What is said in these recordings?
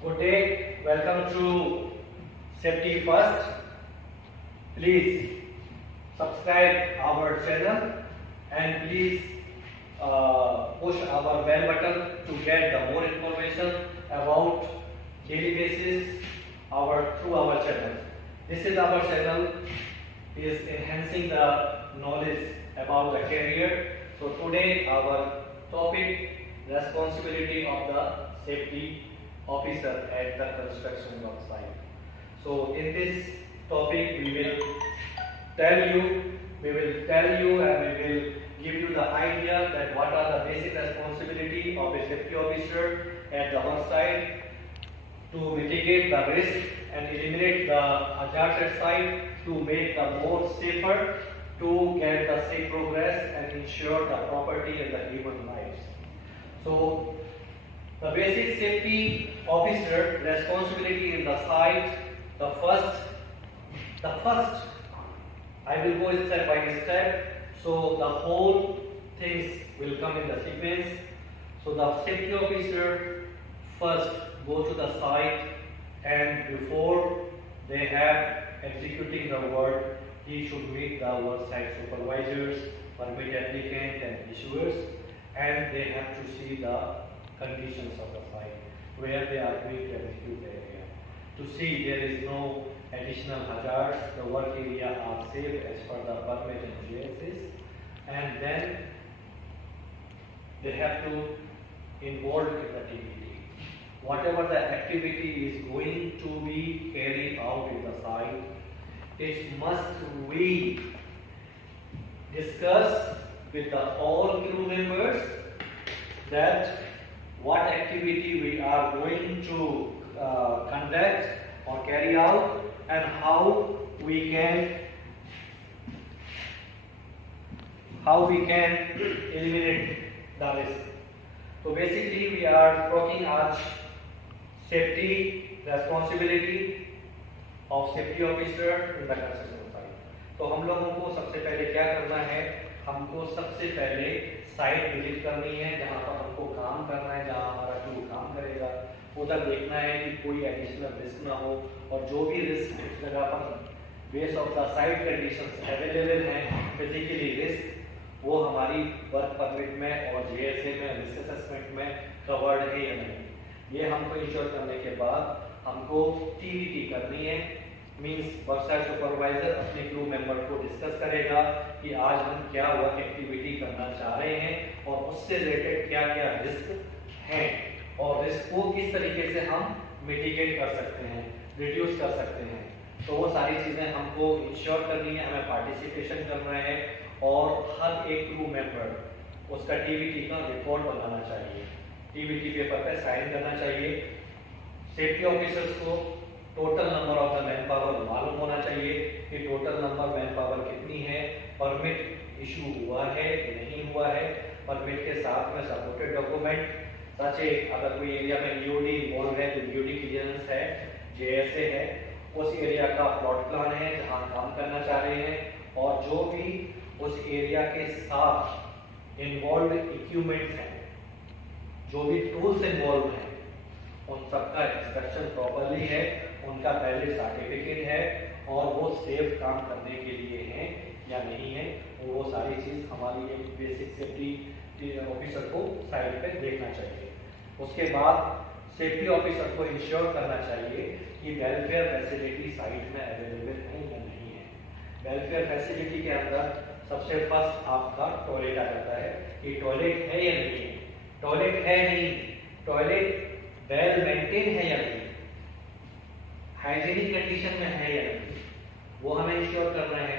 Good day, welcome to Safety First. Please subscribe our channel and please push our bell button to get the more information about daily basis through our channel. This is our channel is enhancing the knowledge about the career. So today our topic responsibility of the safety officer at the construction work site. So in this topic we will tell you and we will give you the idea that what are the basic responsibility of a safety officer at the work site to mitigate the risk and eliminate the hazards at site, to make the more safer, to get the safe progress and ensure the property and the human lives. So the basic safety officer responsibility in the site, the first I will go step by step, so the whole things will come in the sequence. So the safety officer first go to the site, and before they have executing the work, he should meet the work site supervisors, permit applicant and issuers, and they have to see the conditions of the site where they are going to execute the area, to see there is no additional hazards, the work area are safe as per the permit and GSS, and then they have to involve in the TBT. Whatever the activity is going to be carried out in the site, it must we discuss with all crew members that what activity we are going to conduct or carry out, and how we can eliminate the risk. So basically we are talking आज safety responsibility of safety officer in the construction site. तो हम लोगों को सबसे पहले क्या करना है, हमको सबसे पहले साइट विजिट करनी है, जहाँ पर हमको काम करना है, जहाँ हमारा क्रू काम करेगा, उधर देखना है कि कोई एडिशनल रिस्क ना हो, और जो भी रिस्क उस जगह पर base of the site conditions available हैं फिजिकली रिस्क, वो हमारी वर्क परमिट में और जेएसए में रिस्क असेसमेंट में कवर्ड है या नहीं, ये हमको इंश्योर करने के बाद हमको टीवीटी करनी है। मींस वर्क साइट सुपरवाइजर अपने क्रू मेंबर को डिस्कस करेगा कि आज हम क्या वर्क एक्टिविटी करना चाह रहे हैं और उससे रिलेटेड क्या क्या रिस्क हैं, और रिस्क को किस तरीके से हम मिटिगेट कर सकते हैं, रिड्यूस कर सकते हैं। तो वो सारी चीज़ें हमको इंश्योर करनी है, हमें पार्टिसिपेशन करना है, और हर एक क्रू मेंबर उसका टीवीटी का रिकॉर्ड बनाना चाहिए, टीवीटी पेपर पे साइन करना चाहिए। सेफ्टी ऑफिसर्स को total number of the man power मालूम होना चाहिए कि टोटल नंबर मैन पावर कितनी है, परमिट इशू हुआ है कि नहीं हुआ है, परमिट के साथ में सपोर्टेड डॉक्यूमेंट, सचे अगर कोई एरिया में ईओडी इन्वॉल्व है तो ईओडी क्लियरेंस है, जेएसए है, उस एरिया का प्लॉट प्लान है जहां काम करना चाह रहे हैं, और जो भी उस एरिया के साथ इन्वॉल्व इक्विपमेंट्स हैं, जो भी टूल्स इन्वॉल्व हैं, उन सबका इंस्ट्रक्शन प्रॉपर्ली है, उनका पहले सर्टिफिकेट है, और वो सेफ काम करने के लिए हैं या नहीं है, वो सारी चीज़ हमारी एक बेसिक सेफ्टी ऑफिसर को साइड पे देखना चाहिए। उसके बाद सेफ्टी ऑफिसर को इंश्योर करना चाहिए कि वेलफेयर फैसिलिटी साइट में अवेलेबल है या नहीं है। वेलफेयर फैसिलिटी के अंदर सबसे फर्स्ट आपका टॉयलेट आ जाता है कि टॉयलेट है या नहीं है, टॉयलेट है नहीं, टॉयलेट वेल मेंटेन है या नहीं, हाइजीनिक कंडीशन में है या नहीं, वो हमें इंश्योर करना है।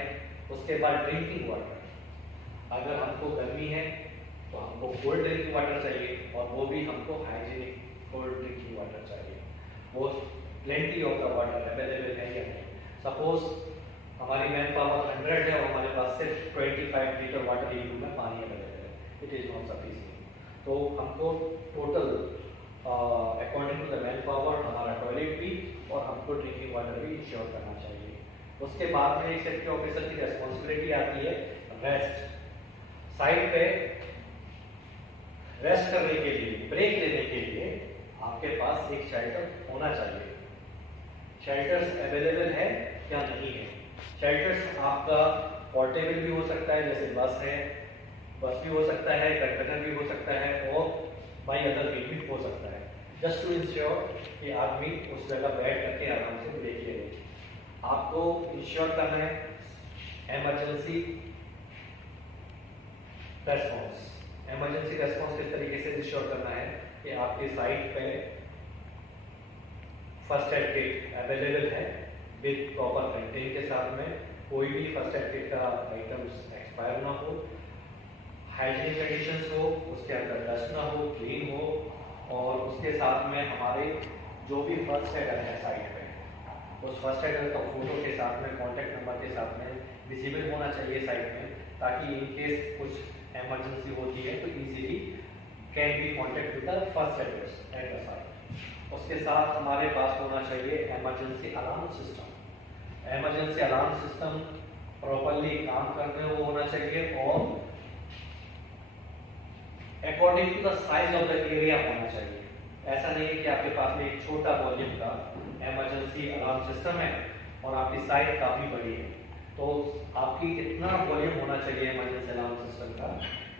उसके बाद ड्रिंकिंग वाटर, अगर हमको गर्मी है तो हमको कोल्ड ड्रिंकिंग वाटर चाहिए, और वो भी हमको हाइजीनिक कोल्ड ड्रिंकिंग वाटर चाहिए, वो plenty of the water available है या नहीं। सपोज हमारी मैन पावर 100 है और हमारे पास सिर्फ 25 लीटर वाटर यूज में पानी अवेलेबल है, इट इज नॉट सफिशिएंट। तो हमको total according to the man power हमारा टॉयलेट भी और हमको ड्रिंकिंग वाटर भी इंश्योर करना चाहिए। उसके बाद में एक सेफ्टी ऑफिसर की रेस्पॉन्सिबिलिटी आती है रेस्ट। साइट पे रेस्ट करने के लिए, ब्रेक लेने के लिए आपके पास एक शेल्टर होना चाहिए। शेल्टर्स अवेलेबल है या नहीं है। शेल्टर्स आपका पोर्टेबल भी हो सकता है, जैसे बस भी हो सकता है, कंटेनर भी हो सकता है, और बाई अदर मीन भी हो सकता है, जस्ट टू इंश्योर कि आदमी उस जगह बैठ करके आराम से ब्रेक ले। आपको इंश्योर करना है इमरजेंसी रेस्पॉन्स। इमरजेंसी रेस्पॉन्स किस तरीके से इंश्योर करना है कि आपके साइट पे फर्स्ट एड किट अवेलेबल है विद प्रॉपर कंटेन के साथ में, कोई भी फर्स्ट एड किट का आइटम्स एक्सपायर ना हो, हाइजीन कंडीशंस हो, उसके अंदर डस्ट ना हो, क्लीन हो, और उसके साथ में हमारे जो भी फर्स्ट एडर है साइट पे, उस फर्स्ट एडर का फोटो के साथ में, कॉन्टैक्ट नंबर के साथ में विजिबल होना चाहिए साइट में, ताकि इन केस कुछ इमरजेंसी होती है तो easily can be contact with the first aiders at the site. उसके साथ हमारे पास होना चाहिए emergency alarm system. Emergency alarm system properly काम करते हुए होना चाहिए और according to the size of the area होना चाहिए। ऐसा नहीं है कि आपके पास में एक छोटा वॉल्यूम का इमरजेंसी अलार्म सिस्टम है और आपकी साइट काफी बड़ी है, तो आपकी इतना वॉल्यूम होना चाहिए इमरजेंसी अलार्म सिस्टम का,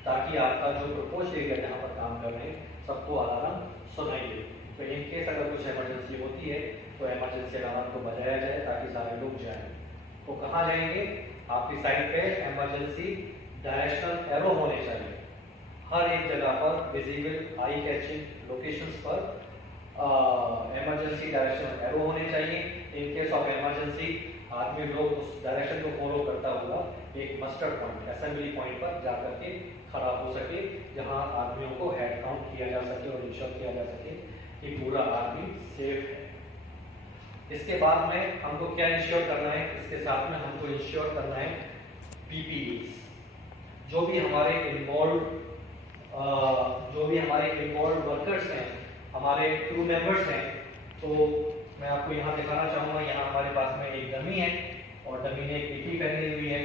ताकि आपका जो प्रपोज्ड एरिया जहाँ पर काम कर रहे हैं सबको अलार्म सुनाई दे। तो इन केस अगर कुछ इमरजेंसी होती है तो इमरजेंसी अलार्म को बजाया जाए ताकि सारे लोग जाएं। तो कहाँ जाएंगे? आपकी साइट पे इमरजेंसी डायरेक्शनल एरो होने चाहिए, हर एक जगह पर विजिबल आई कैचिंग लोकेशंस पर इमरजेंसी डायरेक्शनल एरो होने चाहिए। इन केस ऑफ इमरजेंसी आदमी लोग उस डायरेक्शन को फॉलो करता हुआ एक मस्टर पॉइंट, असेंबली पॉइंट पर जाकर के खड़ा हो सके, जहां आदमियों को हेड काउंट किया जा सके और इंश्योर किया जा सके कि पूरा आदमी सेफ है। इसके बाद में हमको क्या इंश्योर करना है? इसके साथ में हमको इंश्योर करना है पीपीईज। जो भी हमारे इन्वॉल्व वर्कर्स हैं, हमारे क्रू मेंबर्स हैं, तो मैं आपको यहाँ दिखाना चाहूँगा। यहाँ हमारे पास में एक डमी है और डमी ने एक पीपी पहनी हुई है,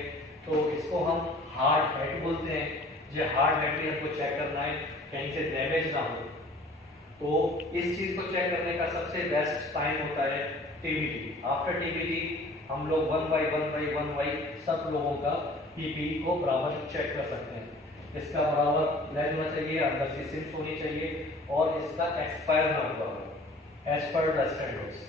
तो इसको हम हार्ड हैट बोलते हैं। जो हार्ड हैट में हमको चेक करना है कहीं से डैमेज ना हो, तो इस चीज को चेक करने का सबसे बेस्ट टाइम होता है टीबीटी। आफ्टर टीबीटी हम लोग वन बाई सब लोगों का पीपी को बराबर चेक कर सकते हैं। इसका बराबर ब्लैक होना चाहिए, अंदर से सिम्स होनी चाहिए और इसका एक्सपायर ना हुआ हो एज पर द स्टैंडर्ड्स।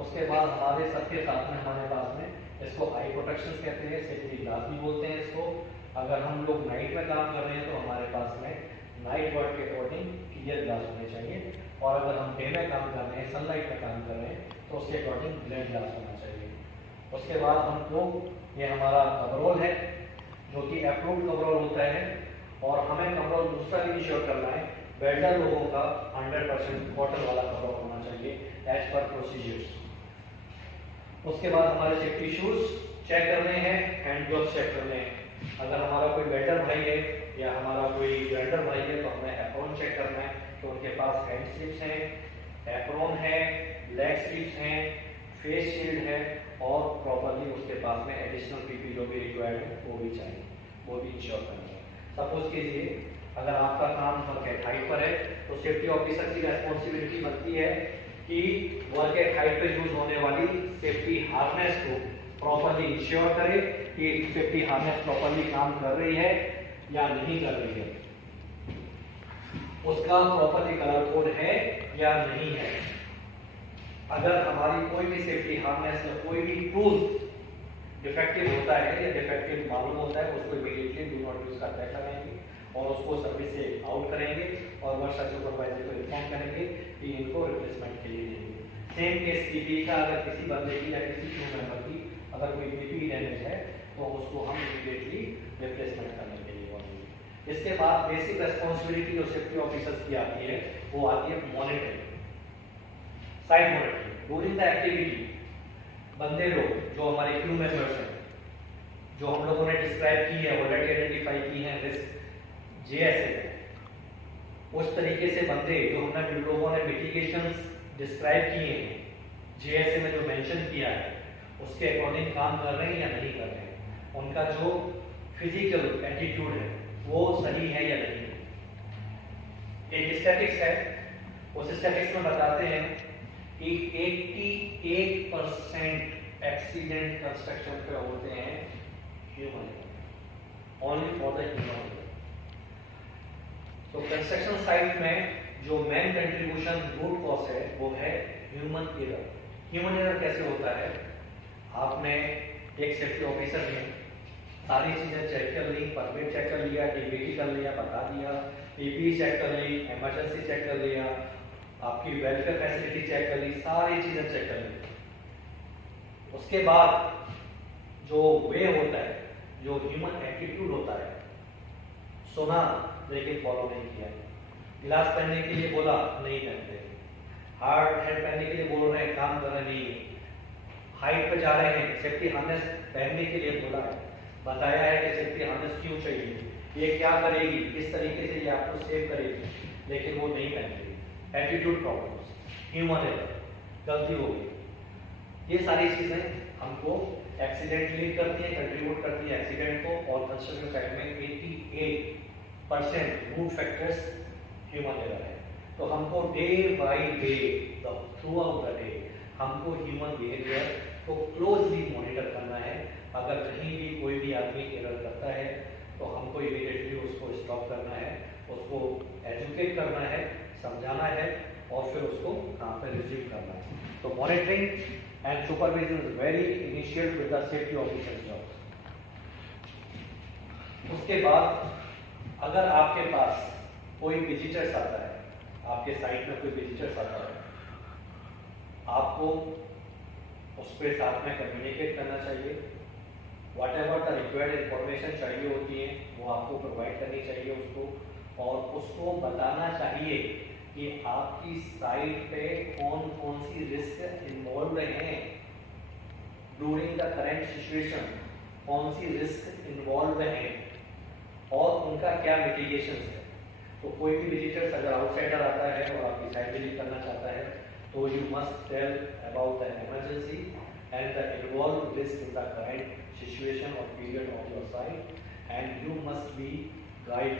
उसके बाद हमारे सबके साथ में हमारे पास में इसको आई प्रोटेक्शन कहते हैं, सेफ्टी ग्लास भी बोलते हैं इसको। अगर हम लोग नाइट में काम कर रहे हैं तो हमारे पास में नाइट वर्क के अकॉर्डिंग क्लियर ग्लास होने चाहिए, और अगर हम डे में काम कर रहे हैं, सनलाइट में काम कर रहे हैं, तो उसके अकॉर्डिंग ब्लैक ग्लास होना चाहिए। उसके बाद हमको ये हमारा कवरऑल है जो कि अप्रूव्ड कवरऑल होता है, और हमें कवरऑल दूसरा भी इंश्योर करना है वेल्डर लोगों का 100% कॉटन वाला कवरऑल होना चाहिए एज पर प्रोसीजर्स। उसके बाद हमारे सेफ्टी शूज चेक करने हैं, हैंड ग्लव्स चेक करने हैं। अगर हमारा कोई वेल्डर भाई है या हमारा कोई ग्राइंडर भाई है तो हमें एप्रॉन चेक करना है कि उनके पास हैंड स्लीव्स हैं, एप्रॉन है, लेग स्लीव्स हैं, फेस शील्ड है, और प्रॉपर्ली उसके पास में एडिशनल पीपी जो भी रिक्वायर्ड है वो भी चाहिए, वो भी इंश्योर करना है। सपोज कीजिए अगर आपका काम वर्क एट हाइट पर है तो सेफ्टी ऑफिसर की रेस्पॉन्सिबिलिटी बनती है कि वर्क एट हाइट पे यूज होने वाली सेफ्टी हार्नेस को प्रॉपर्ली इंश्योर करे कि सेफ्टी हार्नेस प्रॉपर्ली काम कर रही है या नहीं कर रही है, उसका प्रॉपर्ली कलर कोड है या नहीं है। अगर हमारी कोई भी सेफ्टी हार्नेस या कोई भी टूल डिफेक्टिव होता है या डिफेक्टिव मालूम होता है, उसको इमीडिएटली डू नॉट यूज का टैग लगाएंगे और उसको सर्विस से आउट करेंगे और वर्कशॉप सुपरवाइजर को इन्फॉर्म करेंगे कि इनको रिप्लेसमेंट के लिए देंगे। सेम केस पीपी का अगर किसी बंदे की या किसी क्रू मेंबर की अगर कोई पीपी डैमेज है तो उसको हम इमीडिएटली रिप्लेसमेंट करने के लिए बोलेंगे। इसके बाद बेसिक रेस्पॉन्सिबिलिटी जो सेफ्टी ऑफिसर्स की आती है वो आती है monitoring, site monitoring during the activity. बंदे लोग जो हमारे क्रू मेंबर्स हैं, जो हम लोगों ने डिस्क्राइब की है, ऑलरेडी आइडेंटिफाई की है रिस्क जेएसए में, उस तरीके से बंदे जो हमने लोगों ने मिटिगेशंस डिस्क्राइब किए हैं जेएसए में जो मेंशन किया है उसके अकॉर्डिंग काम कर रहे हैं या नहीं कर रहे हैं, उनका जो फिजिकल एटीट्यूड है वो सही है या नहीं है। एक स्टैटिक्स है उस स्टैटिस्टिक्स में बताते हैं कि 88% एक्सीडेंट कंस्ट्रक्शन पे होते हैं human, only for the human. तो कंस्ट्रक्शन साइट में जो मेन कंट्रीब्यूशन रूट कॉज है वो है ह्यूमन एरर। ह्यूमन एरर कैसे होता है? आपने एक सेफ्टी ऑफिसर ने सारी चीजें चेक कर ली, परमिट चेक कर लिया, टीबीटी कर लिया, बता दिया, पीपी चेक कर ली, इमरजेंसी चेक कर लिया, आपकी वेलफेयर फैसिलिटी चेक कर ली, सारी चीजें चेक कर ली। उसके बाद जो वे होता है, जो ह्यूमन एटीट्यूड होता है, सुना लेकिन फॉलो नहीं किया, गिलास पहनने के लिए बोला नहीं पहनते, हार्ड हेड पहनने के लिए बोल रहे हैं काम कर रहे नहीं, हाइट पे जा रहे हैं सेफ्टी हार्नेस पहनने के लिए बोला है, बताया है कि सेफ्टी हार्नेस क्यों चाहिए, ये क्या करेगी, किस तरीके से ये आपको सेव करेगी, लेकिन वो नहीं पहनते। एटीट्यूड प्रॉब्लम्स, ह्यूमन एरर, गलती हो गई, ये सारी चीजें हमको एक्सीडेंट लीड करती है, कंट्रीब्यूट करती है एक्सीडेंट को। और कंस्ट्रक्शन साइट में 88% रूट फैक्टर्स ह्यूमन एरर है। तो हमको day by day through out the day हमको ह्यूमन बिहेवियर को क्लोजली मॉनिटर करना है। अगर कहीं भी कोई भी आदमी एरर करता है तो हमको इमीडिएटली उसको स्टॉप करना है, उसको एजुकेट करना है, समझाना है और फिर उसको काम पे रिज्यूम करना है। तो monitoring and supervision is very initial with the safety officer job. उसके बाद अगर आपके पास कोई विजिटर्स आता है, आपके साइट में कोई विजिटर्स आता है, आपको उस पर साथ में कम्युनिकेट करना चाहिए। What ever the required information चाहिए होती है वो आपको प्रोवाइड करनी चाहिए उसको, और उसको बताना चाहिए कि आपकी साइट पे कौन कौन सी रिस्क इन्वॉल्व हैं ड्यूरिंग द करंट सिचुएशन, कौन सी रिस्क इन्वॉल्व हैं और उनका क्या मिटिगेशन है। तो कोई भी विजिटर्स अगर आउटसाइडर आता है और आपकी साइट विजिट करना चाहता है तो you must tell about the emergency and the involve risk in the current situation और period of your site, and you must be guide,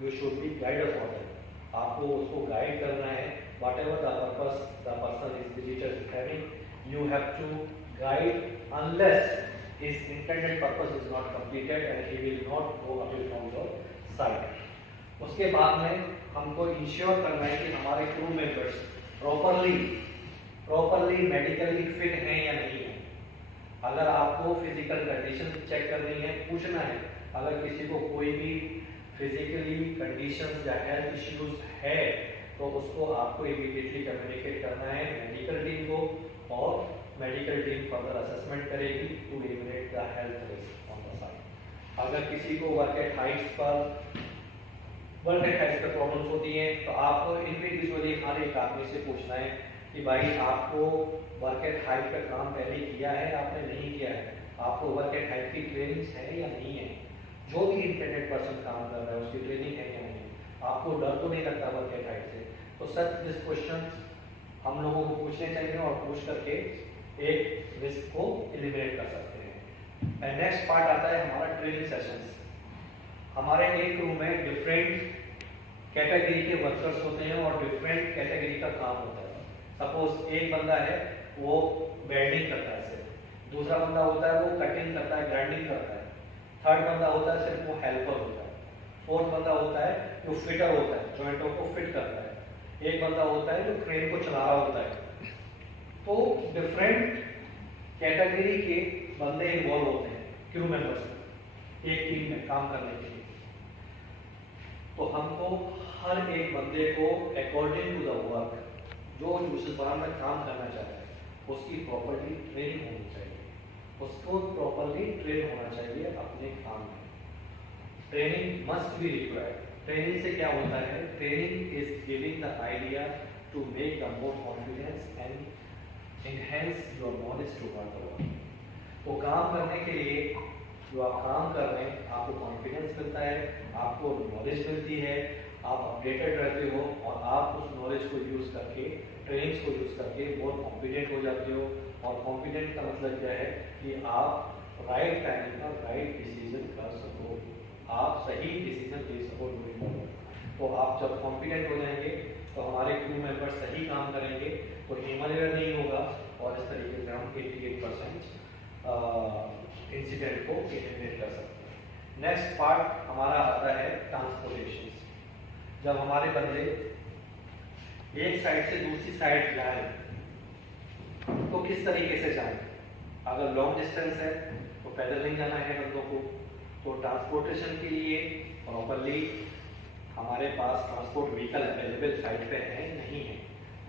you should be guider for that. आपको उसको guide करना है, whatever the purpose the person is visitor is having, you have to guide unless his intended purpose is not completed and he will not go away from your site। उसके बाद में हमको ensure करना है कि हमारे crew members properly medically fit हैं या नहीं है। अगर आपको फिजिकल कंडीशन चेक करनी है, पूछना है, अगर किसी को कोई भी फिजिकली कंडीशन या हेल्थ इश्यूज है तो उसको आपको इमीडिएटली कम्युनिकेट करना है मेडिकल टीम को, और मेडिकल टीम फर्दर असेसमेंट करेगी to eliminate the health risk on the site. अगर किसी को वर्क एट हाइट्स पर प्रॉब्लम्स होती हैं तो आपको इंडिविजुअली हर एक आदमी से पूछना है कि भाई आपको वर्क एट हाइट का काम पहले किया है, आपने नहीं किया है, आपको वर्क एट हाइट की ट्रेनिंग है या नहीं है। जो भी इंटेंडेड पर्सन काम कर रहा है उसकी ट्रेनिंग है या नहीं, आपको डर तो नहीं लगता वर्क एट हाइट से। तो सच दिस क्वेश्चन हम लोगों को पूछने चाहिए और पूछ करके एक रिस्क को एलिमिनेट कर सकते हैं। एंड नेक्स्ट पार्ट आता है हमारा ट्रेनिंग सेशंस। हमारे एक रूम में डिफरेंट कैटेगरी के वर्कर्स होते हैं और डिफरेंट कैटेगरी का काम होता है। सपोज एक बंदा है वो वेल्डिंग करता है सिर्फ, दूसरा बंदा होता है वो कटिंग करता है, ग्राइंडिंग करता है, थर्ड बंदा होता है सिर्फ वो हेल्पर होता है, फोर्थ बंदा होता है जो फिटर होता है, जॉइंटों को फिट करता है, एक बंदा होता है जो ट्रेन को चला रहा होता है। तो डिफरेंट कैटेगरी के बंदे इन्वॉल्व होते हैं क्रू मेंबर्स एक टीम में काम करने के लिए। तो हमको हर एक बंदे को अकॉर्डिंग टू द वर्क जो जिस बार में काम करना चाहता है उसकी प्रॉपर्ली ट्रेनिंग होनी चाहिए, उसको प्रॉपर्ली ट्रेन होना चाहिए अपने काम में। Training must be required. Training से क्या होता है? Training is giving the idea to make the more confidence and enhance your knowledge to work. तो काम करने के लिए जो आप काम कर रहे हैं आपको कॉन्फिडेंस मिलता है, आपको नॉलेज मिलती है, आप अपडेटेड रहते हो और आप उस नॉलेज को यूज करके, ट्रेनिंग्स को यूज करके बहुत कॉन्फिडेंट हो जाते हो। और कॉन्फिडेंट का मतलब क्या है कि आप राइट टाइम पर राइट डिसीजन कर सको, आप सही डिसीजन ले सको। तो आप जब कॉन्फिडेंट हो जाएंगे तो हमारे क्रू मेंबर सही काम करेंगे तो ह्यूमन एरर नहीं होगा और इस तरीके से हम 88% इंसिडेंट को एलिमिनेट कर सकते हैं। नेक्स्ट पार्ट हमारा आता है ट्रांसपोर्टेशन। जब हमारे बंदे एक साइड से दूसरी साइड जाएं तो किस तरीके से जाएं? अगर लॉन्ग डिस्टेंस है तो पैदल नहीं जाना है बंदों को, तो ट्रांसपोर्टेशन के लिए प्रॉपरली हमारे पास ट्रांसपोर्ट व्हीकल अवेलेबल साइड पे है नहीं है,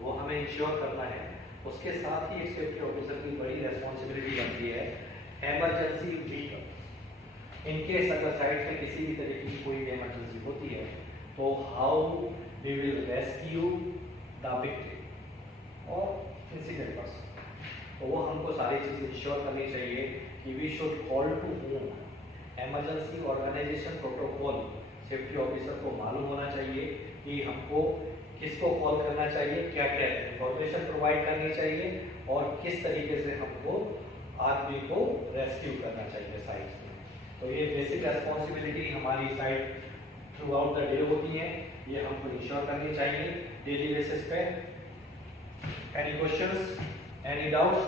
वो हमें इंश्योर करना है। उसके साथ ही एक सेफ्टी ऑफिसर की बड़ी रेस्पॉन्सिबिलिटी बनती है इमरजेंसी व्हीकल। इनकेस अगर साइड में किसी भी तरीके की कोई इमरजेंसी होती है तो how we will rescue the victim और इंसिडेंट पर्सन, तो वो हमको सारी चीज़ इंश्योर करनी चाहिए कि we should call to home. Emergency organisation protocol safety officer को मालूम होना चाहिए कि हमको किसको कॉल करना चाहिए, क्या क्या इंफॉर्मेशन प्रोवाइड करनी चाहिए और किस तरीके से हमको आदमी को रेस्क्यू करना चाहिए साइट में। तो ये बेसिक रेस्पॉन्सिबिलिटी हमारी site through out the day होती है, ये हमको इंश्योर करनी चाहिए डेली बेसिस पे। Any questions, any doubts?